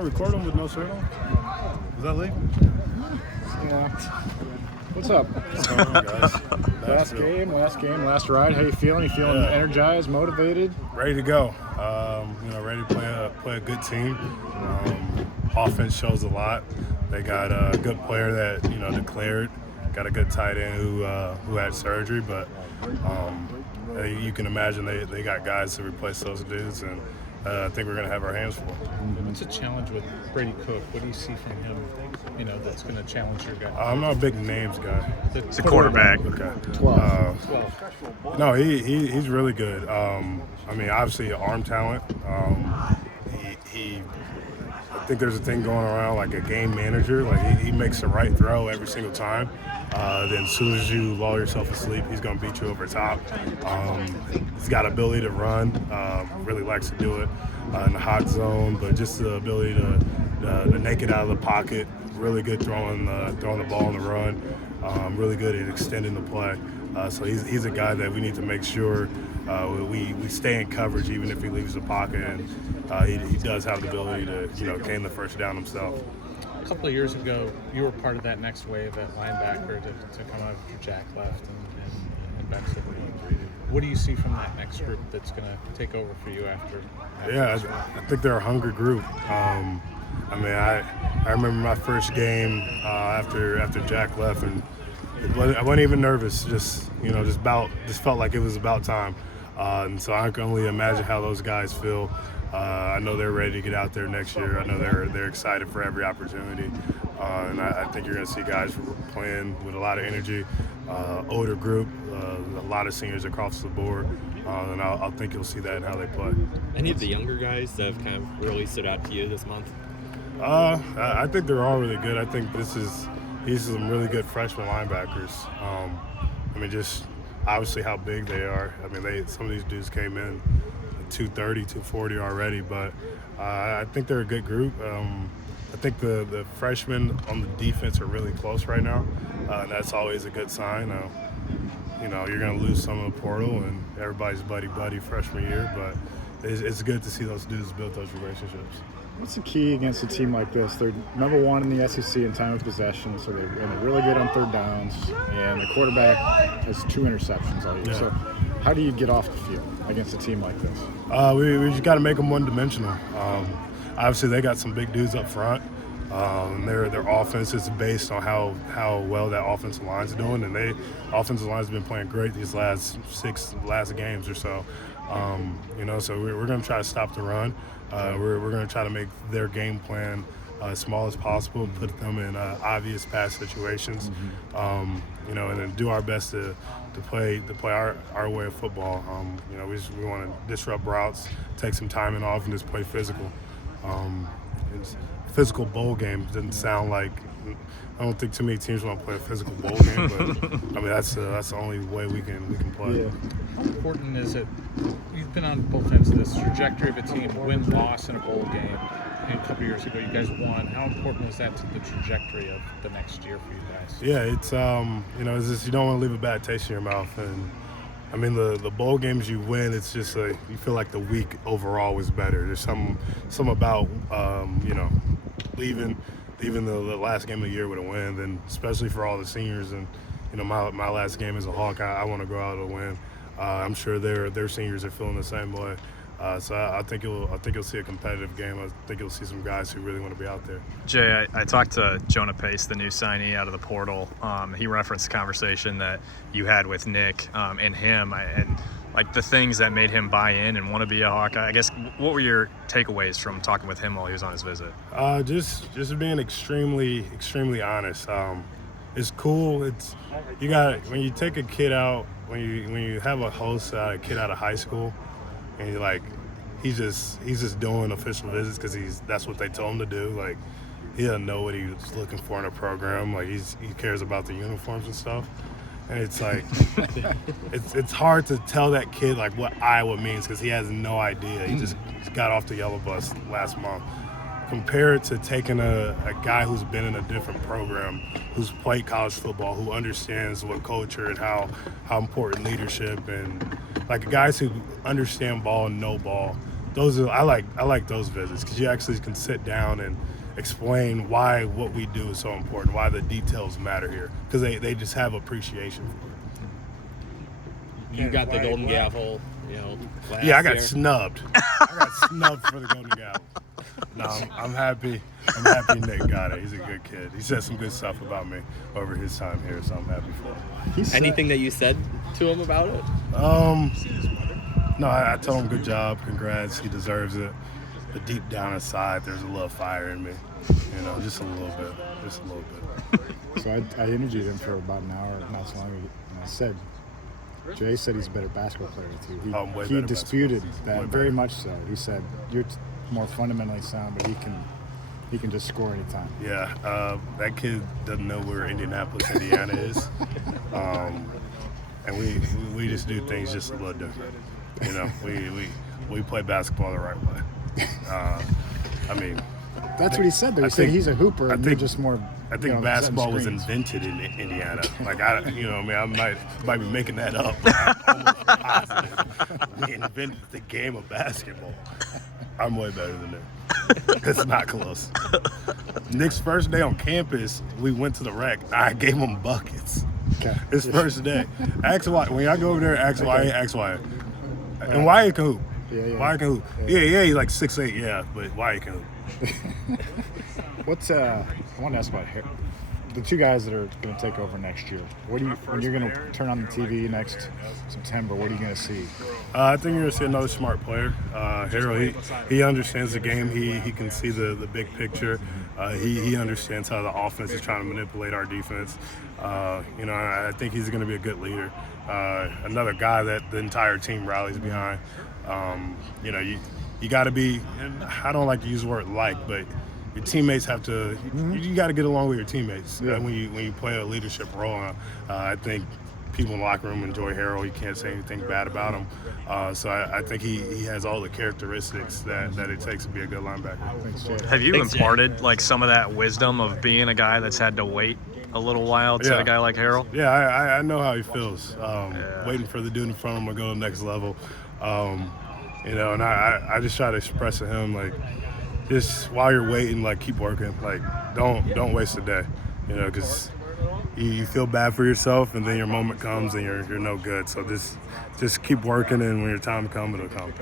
y'all record them with no shirt on? Is that legal? Yeah. What's up? What's going on, guys? Last game, last ride. How you feeling? You feeling energized, motivated? Ready to go. Ready to play a good team. Offense shows a lot. They got a good player that declared. Got a good tight end who had surgery, but you can imagine they got guys to replace those dudes, and I think we're going to have our hands full. What's a challenge with Brady Cook? What do you see from him, that's going to challenge your guy? I'm not a big names guy. It's a quarterback. Okay. 12. No, he's really good. Obviously arm talent. I think there's a thing going around like a game manager. Like he makes the right throw every single time. Then as soon as you lull yourself asleep, he's going to beat you over top. He's got ability to run. Really likes to do it in the hot zone, but just the ability to make it out of the pocket. Really good throwing the ball on the run. Really good at extending the play. So he's a guy that we need to make sure we stay in coverage even if he leaves the pocket, and he does have the ability to gain the first down himself. A couple of years ago, you were part of that next wave at linebacker to come out after Jack left and Beck's over to you. What do you see from that next group that's going to take over for you after I think they're a hungry group. I remember my first game after Jack left, and I wasn't even nervous. Just felt like it was about time. And so I can only imagine how those guys feel. I know they're ready to get out there next year. I know they're excited for every opportunity, and I think you're going to see guys playing with a lot of energy. Older group, a lot of seniors across the board, and I think you'll see that in how they play. Any of the younger guys that have kind of really stood out to you this month? I think they're all really good. I think these are some really good freshman linebackers. Just obviously how big they are. Some of these dudes came in 230, 240 already, but I think they're a good group. I think the freshmen on the defense are really close right now, and that's always a good sign. You're going to lose some of the portal, and everybody's buddy freshman year, but it's good to see those dudes build those relationships. What's the key against a team like this? They're number one in the SEC in time of possession, so they're really good on third downs, and the quarterback has 2 interceptions all year. Yeah. So how do you get off the field against a team like this? We just got to make them one-dimensional. Obviously, they got some big dudes up front. Their offense is based on how well that offensive line's doing, and offensive line's been playing great these last games or so. So we're going to try to stop the run. We're going to try to make their game plan as small as possible, put them in obvious pass situations, and then do our best to play our way of football. We want to disrupt routes, take some timing off, and just play physical. Physical bowl game doesn't sound like. I don't think too many teams want to play a physical bowl game, but that's the only way we can play. Yeah. How important is it? You've been on both ends of this trajectory of a team, win-loss in a bowl game. A couple of years ago, you guys won. How important is that to the trajectory of the next year for you guys? Yeah, it's it's just you don't want to leave a bad taste in your mouth, and the bowl games you win, it's just like you feel like the week overall was better. There's some about leaving the last game of the year with a win, then especially for all the seniors, and my last game as a Hawk, I want to go out with a win. I'm sure their seniors are feeling the same way. So I think you'll see a competitive game. I think you'll see some guys who really want to be out there. Jay, I talked to Jonah Pace, the new signee out of the portal. He referenced the conversation that you had with Nick and him, and like the things that made him buy in and want to be a Hawkeye. I guess what were your takeaways from talking with him while he was on his visit? Just being extremely honest. It's cool. When you take a kid out, when you have a host a kid out of high school, and you're like, he's just doing official visits because that's what they told him to do. Like, he doesn't know what he's looking for in a program. Like, he cares about the uniforms and stuff. And it's like, it's hard to tell that kid like what Iowa means because he has no idea. He just got off the yellow bus last month. Compare it to taking a guy who's been in a different program, who's played college football, who understands what culture and how important leadership and like guys who understand ball and know ball. I like those visits because you actually can sit down and explain why what we do is so important, why the details matter here, because they just have appreciation for it. You got the golden gavel, last Yeah, I got year. snubbed. I got snubbed for the golden gavel. No, I'm happy. I'm happy Nick got it. He's a good kid. He said some good stuff about me over his time here, so I'm happy for him. Anything that you said to him about it? No, I told him good job, congrats, he deserves it. But deep down inside, there's a little fire in me, just a little bit. So I interviewed him for about an hour, not so long ago, and I said, Jay said he's a better basketball player than you. Way He better disputed basketball. that Way very better. much so. He said you're more fundamentally sound, but he can just score anytime. Yeah, that kid doesn't know where Indianapolis, Indiana is, and we just do things just a little different. We play basketball the right way. That's what he said. Though. He I said think- he's a hooper, I and you're think- just more. I think setting basketball was screens. invented in Indiana. I might be making that up. But I'm almost positive we invented the game of basketball. I'm way better than that. It's not close. Nick's first day on campus, we went to the rec. I gave him buckets. Okay. His first day. Ask why. When y'all go over there, ask why. Ask why. And why he can hoop. Yeah. Why he can hoop. Yeah. He's like 6'8", yeah, but why he can hoop. I want to ask about the two guys that are going to take over next year. When you're going to turn on the TV next September, what are you going to see? I think you're going to see another smart player. Harold, he understands the game. He can see the big picture. He understands how the offense is trying to manipulate our defense. I think he's going to be a good leader. Another guy that the entire team rallies behind. You got to be, and I don't like to use the word like, but your teammates have to. You got to get along with your teammates when you play a leadership role. I think people in the locker room enjoy Harold. You can't say anything bad about him. So I think he has all the characteristics that it takes to be a good linebacker. Thanks, Jay. Have you Thanks, Jay. imparted like some of that wisdom of being a guy that's had to wait a little while to Yeah. a guy like Harold? Yeah, I know how he feels. Waiting for the dude in front of him to go to the next level. And I just try to express to him, like, just while you're waiting, like, keep working. Like, don't waste a day, because you feel bad for yourself, and then your moment comes and you're no good. So just keep working, and when your time comes, it'll come.